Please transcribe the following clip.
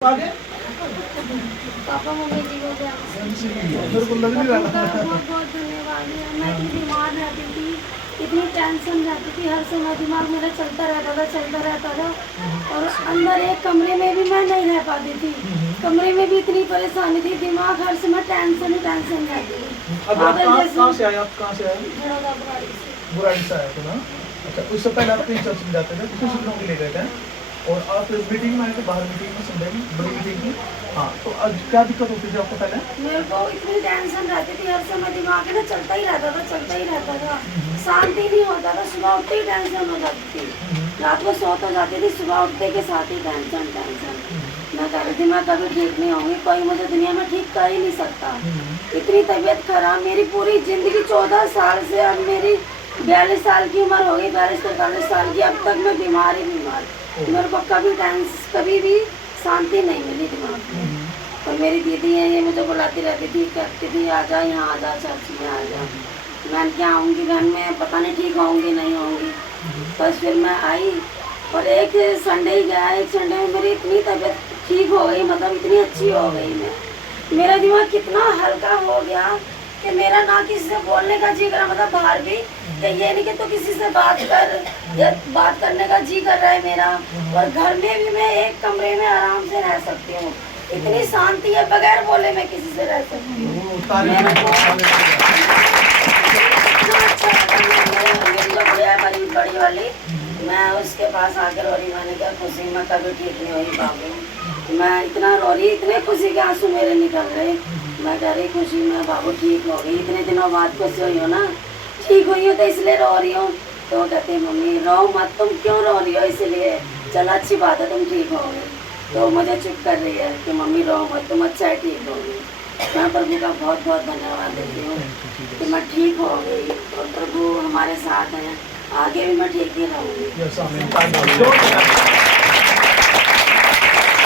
आगे papa mummy जी को मेरे को लग नहीं रहा बहुत बहुत धन्यवाद है। मैं इतनी बीमार रहती थी, इतनी टेंशन रहती थी, हर समय दिमाग मेरा चलता रहता था और अंदर एक कमरे में भी मैं नहीं रह पाती थी। कमरे में भी इतनी परेशानी थी, दिमाग हर समय टेंशन ही टेंशन रहती थी। अब आप कहाँ से आए? आप कहाँ से आए? बड़ौदा बुराड़ी से। बुराड़ी से आए थे ना? अच्छा, उससे पहले आप कहीं चर्च में जाते थे, किसी सुनने के लिए गए थे और आप मीटिंग में आए थे, बाहर मीटिंग में संडे में बड़ी मीटिंग थी। हाँ, तो आज क्या दिक्कत होती थी आपको पहले? मेरे को इतनी टेंशन रहती थी, हर समय दिमाग में चलता ही रहता था, शांति नहीं होता था। सुबह उठते ही टेंशन हो जाती थी, रात को सो तो जाती थी, सुबह उठते के साथ ही टेंशन। मैं कह रही थी मैं कभी ठीक नहीं होंगी, कोई मुझे दुनिया में ठीक कर ही नहीं सकता। इतनी तबीयत खराब, मेरी पूरी जिंदगी 14 साल से, अब मेरी 42 साल की उम्र हो गई, 42-43 साल की, अब तक मैं बीमार ही बीमार। मेरे को कभी भी शांति नहीं मिली दिमाग में। और मेरी दीदी है, ये मुझे बुलाती रहती थी, कहती थी आ जा, यहाँ आ जा, चर्च में आ जा। मैं क्या आऊँगी बहन, मैं पता नहीं ठीक होंगी नहीं होंगी। बस फिर मैं आई और एक संडे ही गया, एक संडे में मेरी इतनी तबीयत ठीक हो गई, मतलब इतनी अच्छी हो गई। मेरा दिमाग कितना हल्का हो गया कि मेरा ना किसी से बोलने का जी करा, मतलब बाहर भी कि ये नहीं कि तो किसी से बात कर, या बात करने का जी कर रहा है मेरा। और घर में भी मैं एक कमरे में आराम से रह सकती हूँ, इतनी शांति है, बगैर बोले मैं किसी से रह सकती हूँ। मेरे को जो गुड़िया है बड़ी वाली, मैं उसके पास आकर रो रही, मैंने क्या खुशी मैं कभी ठीक नहीं हुई बाबू, मैं इतना रो रही, इतने खुशी के आंसू मेरे निकल रहे। मैं कह रही खुशी मैं बाबू ठीक हो गई, इतने दिनों बाद खुशी हुई हो ना, ठीक हुई हो तो इसलिए रो रही हूँ। तो कहते मम्मी रो मत, तुम क्यों रो रही हो, इसलिए चलो अच्छी बात है तुम ठीक हो गई। तो मुझे चुप कर रही है कि मम्मी रो मत, तुम अच्छा है ठीक हो गई। मैं प्रभु का बहुत बहुत धन्यवाद देती हूँ कि मैं ठीक हो गई और प्रभु हमारे साथ हैं, आगे भी मैं ठीक ही रहूँगी।